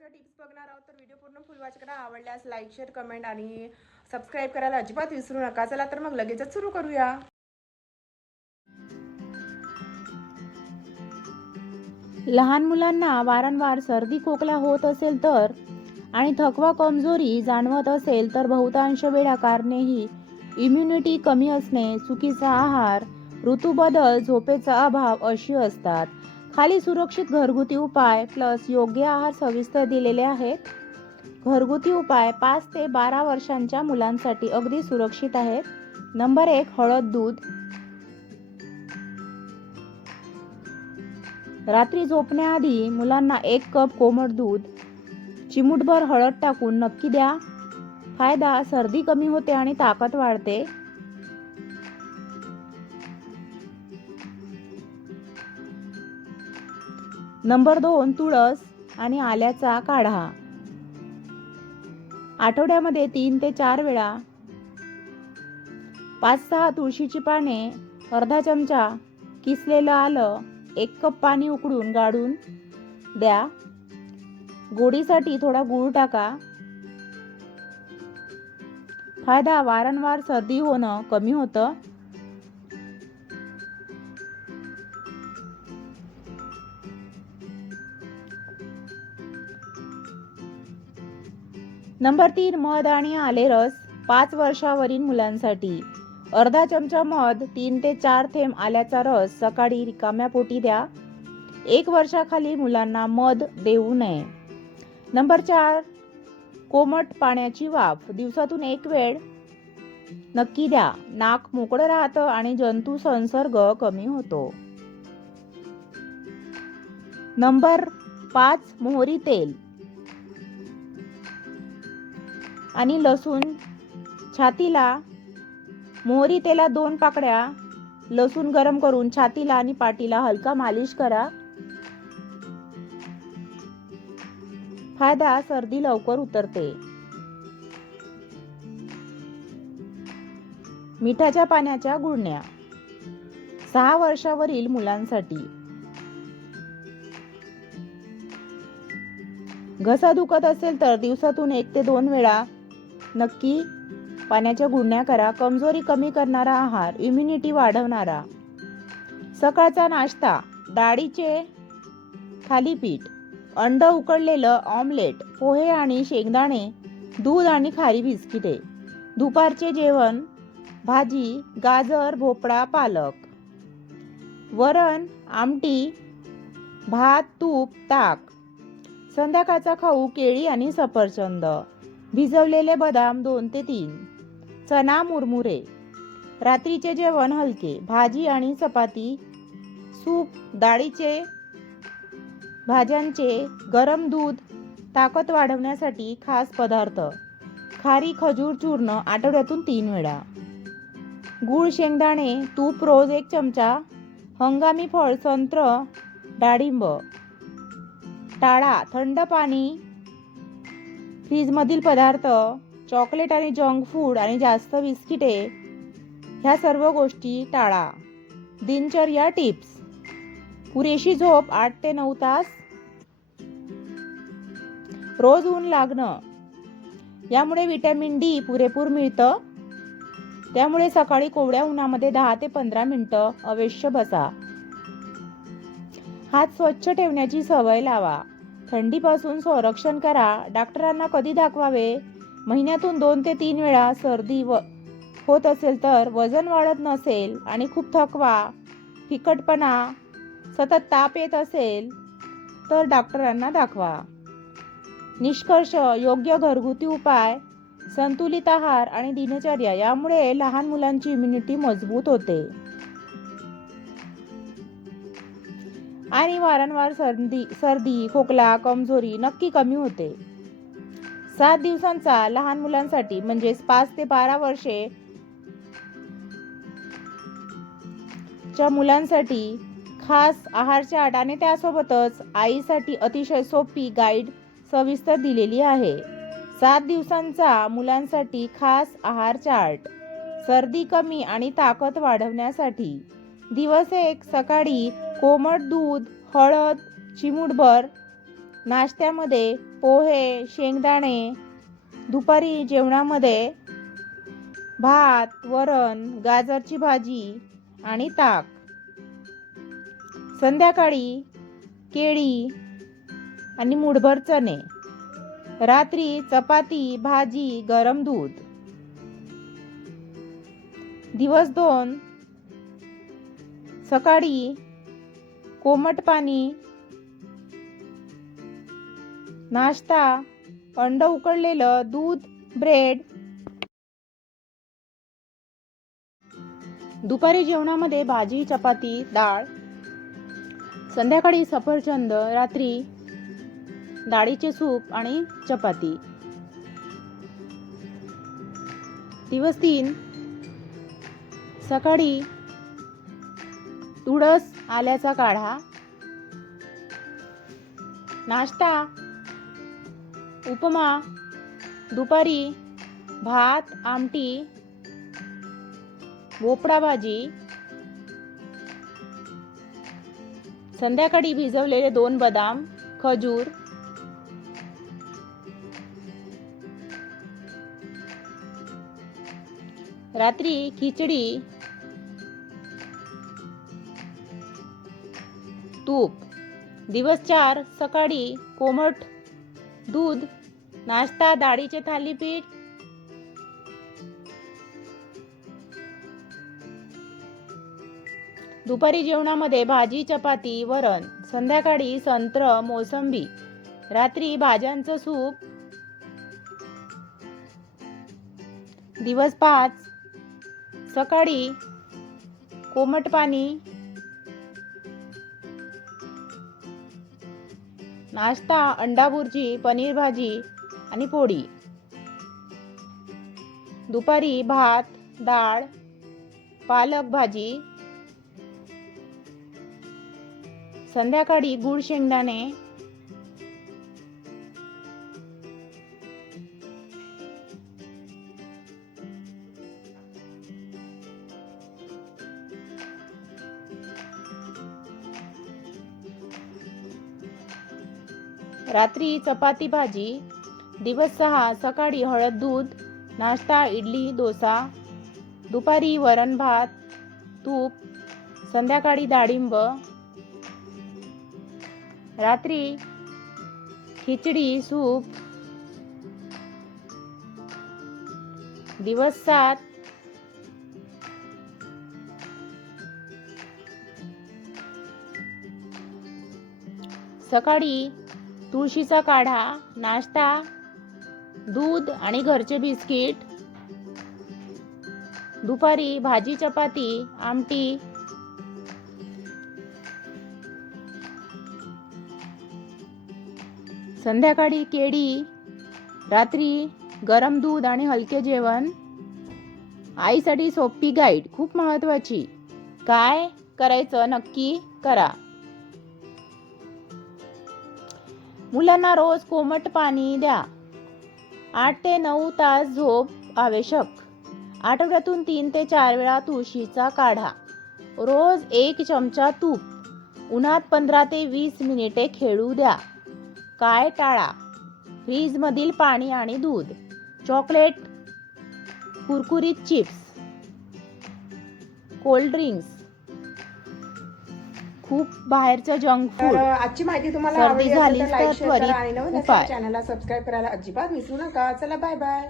महत्त्वाच्या टिप्स बघणार आहोत. तर व्हिडिओ पूर्ण फुल वॉच करा. आवडल्यास लाईक शेअर कमेंट आणि सबस्क्राईब करायला अजिबात विसरू नका. चला तर मग लगेचच सुरू करूया. लहान मुलांना वारंवार सर्दी खोकला होत असेल तर आणि थकवा कमजोरी जाणवत असेल तर बहुतांश वेळा कारणेही इम्युनिटी कमी असणे चुकीचा आहार ऋतूबदल झोपेचा अभाव अशी असतात. खाली सुरक्षित घरगुती उपाय प्लस योग्य आहार सविस्तर दिलेले आहेत. घरगुती उपाय पाच ते बारा वर्षांच्या मुलांसाठी अगदी सुरक्षित आहेत. नंबर एक हळद दूध. रात्री झोपण्याआधी मुलांना एक कप कोमट दूध. चिमूटभर हळद टाकून नक्की द्या. फायदा सर्दी कमी होते आणि ताकद वाढते. नंबर दोन तुळस आणि आल्याचा काढा. आठवड्यामध्ये तीन ते चार वेळा पाच सहा तुळशीची पाने अर्धा चमचा किसलेलं आलं एक कप पाणी उकडून गाळून द्या. गोडीसाठी थोडा गूळ टाका. फायदा वारंवार सर्दी होणं कमी होतं. नंबर तीन मध आणि आले रस पाच वर्षावरील मुलांसाठी. अर्धा चमचा मध तीन ते चार थेंब आल्याचा रस सकाळी रिकाम्या पोटी द्या. एक वर्षाखाली मुलांना मध देऊ नये. नंबर चार कोमट पाण्याची वाफ. दिवसातून एक वेळ नक्की द्या. नाक मोकळं राहतं आणि जंतू संसर्ग कमी होतो. नंबर पाच मोहरी तेल. आणि लसूण छातीला मोहरी तेला दोन पाकड्या लसूण गरम करून छातीला आणि पाठीला हलका मालिश करा. फायदा सर्दी लवकर उतरते. मिठाच्या पाण्याच्या गुळण्या. सहा वर्षावरील मुलांसाठी. घसा दुखत असेल तर दिवसातून एक ते दोन वेळा नक्की पाण्याच्या गुळण्या करा. कमजोरी कमी करणारा आहार इम्युनिटी वाढवणारा. सकाळचा नाश्ता डाळीचे थालीपीठ अंड उकडलेलं ऑमलेट पोहे आणि शेंगदाणे दूध आणि खारी बिस्किटे. दुपारचे जेवण भाजी गाजर भोपळा पालक. वरण आमटी भात तूप ताक. संध्याकाळचा खाऊ केळी आणि सफरचंद. भिजवलेले बदाम दोन ते तीन. चना मुरमुरे. रात्रीचे जेवण हलके. भाजी आणि चपाती सूप डाळीचे भाज्यांचे गरम दूध ताकद वाढवण्यासाठी खास पदार्थ. खारी खजूर चूर्ण आठवड्यातून तीन वेळा. गूळ शेंगदाणे तूप रोज एक चमचा. हंगामी फळ संत्र डाळिंब. टाळा थंड पाणी फ्रीजमधील पदार्थ चॉकलेट आणि जंक फूड आणि जास्त बिस्किटे ह्या सर्व गोष्टी टाळा. दिनचर्या टिप्स. पुरेशी झोप आठ ते नऊ तास. रोज ऊन लागणं. यामुळे विटॅमिन डी पुरेपूर मिळतं. त्यामुळे सकाळी कोवड्या उन्हामध्ये दहा ते पंधरा मिनटं अवश्य बसा. हात स्वच्छ ठेवण्याची सवय लावा. थंडीपासून संरक्षण करा. डॉक्टरांना कधी दाखवावे? महिन्यातून दोन ते तीन वेळा सर्दी व होत असेल तर वजन वाढत नसेल आणि खूप थकवा फिकटपणा सतत ताप येत असेल तर डॉक्टरांना दाखवा. निष्कर्ष योग्य घरगुती उपाय संतुलित आहार आणि दिनचर्या यामुळे लहान मुलांची इम्युनिटी मजबूत होते. आणि वारंवार सर्दी सर्दी खोकला कमजोरी नक्की कमी होते. सात दिवसांचा लहान मुलांसाठी म्हणजेच पाच ते बारा वर्षे च्या मुलांसाठी खास आहार चार्ट आणि त्यासोबतच आईसाठी अतिशय सोपी गाईड सविस्तर दिलेली आहे. सात दिवसांचा मुलांसाठी खास आहार चार्ट सर्दी कमी आणि ताकद वाढवण्यासाठी दिवस एक सकाळी कोमट दूध हळद चिमूटभर नाश्त्यामध्ये पोहे शेंगदाणे दुपारी जेवणामध्ये भात वरण गाजरची भाजी आणि ताक. संध्याकाळी केळी आणि मुठभर चणे. रात्री चपाती भाजी गरम दूध. दिवस दोन. सकाळी कोमट पाणी नाश्ता अंड उकडलेलं दूध ब्रेड दुपारी जेवणामध्ये भाजी चपाती डाळ. संध्याकाळी सफरचंद रात्री डाळीचे सूप आणि चपाती. दिवस तीन. सकाळी तुळस आल्याचा काढा. नाश्ता उपमा दुपारी भात आमटी भोपळा भाजी संध्याकाळी भिजवलेले दोन बदाम खजूर रात्री खिचडी तूप. दिवस चार सकाळी कोमट दूध नाश्ता डाळीचे थालीपीठ. दुपारी जेवणामध्ये भाजी चपाती वरण संध्याकाळी संत्र मोसंबी. रात्री भाज्यांचं सूप. दिवस पाच सकाळी कोमट पाणी. नाश्ता अंडा बुर्जी पनीर भाजी आणि पोळी. दुपारी भात डाळ पालक भाजी. संध्याकाळी गुळ शेंगदाणे रात्री चपाती भाजी दिवस सहा सकाळी हळद दूध नाश्ता इडली डोसा दुपारी वरण भात तूप संध्याकाळी डाळिंब रात्री खिचडी सूप दिवस सात सकाळी तुळशीचा काढा नाश्ता दूध आणि घरचे बिस्किट दुपारी भाजी चपाती आमटी संध्याकाळी केळी रात्री गरम दूध आणि हलके जेवण. आईसाठी सोपी गाईड खूप महत्वाची. काय करायचं नक्की करा. मुलांना रोज कोमट पाणी द्या. आठ ते नऊ तास झोप आवश्यक. आठवड्यातून तीन ते चार वेळा तुळशीचा काढा. रोज एक चमचा तूप. उन्हात पंधरा ते वीस मिनिटे खेळू द्या. काय टाळा? फ्रीजमधील पाणी आणि दूध. चॉकलेट कुरकुरीत चिप्स. Cold drinks. खूप बाहेरचं जंक फूड आजची माहिती तुम्हाला आवडली असेल झालीच तर त्वरित चॅनलला सबस्क्राईब करायला अजिबात विसरू नका. चला बाय बाय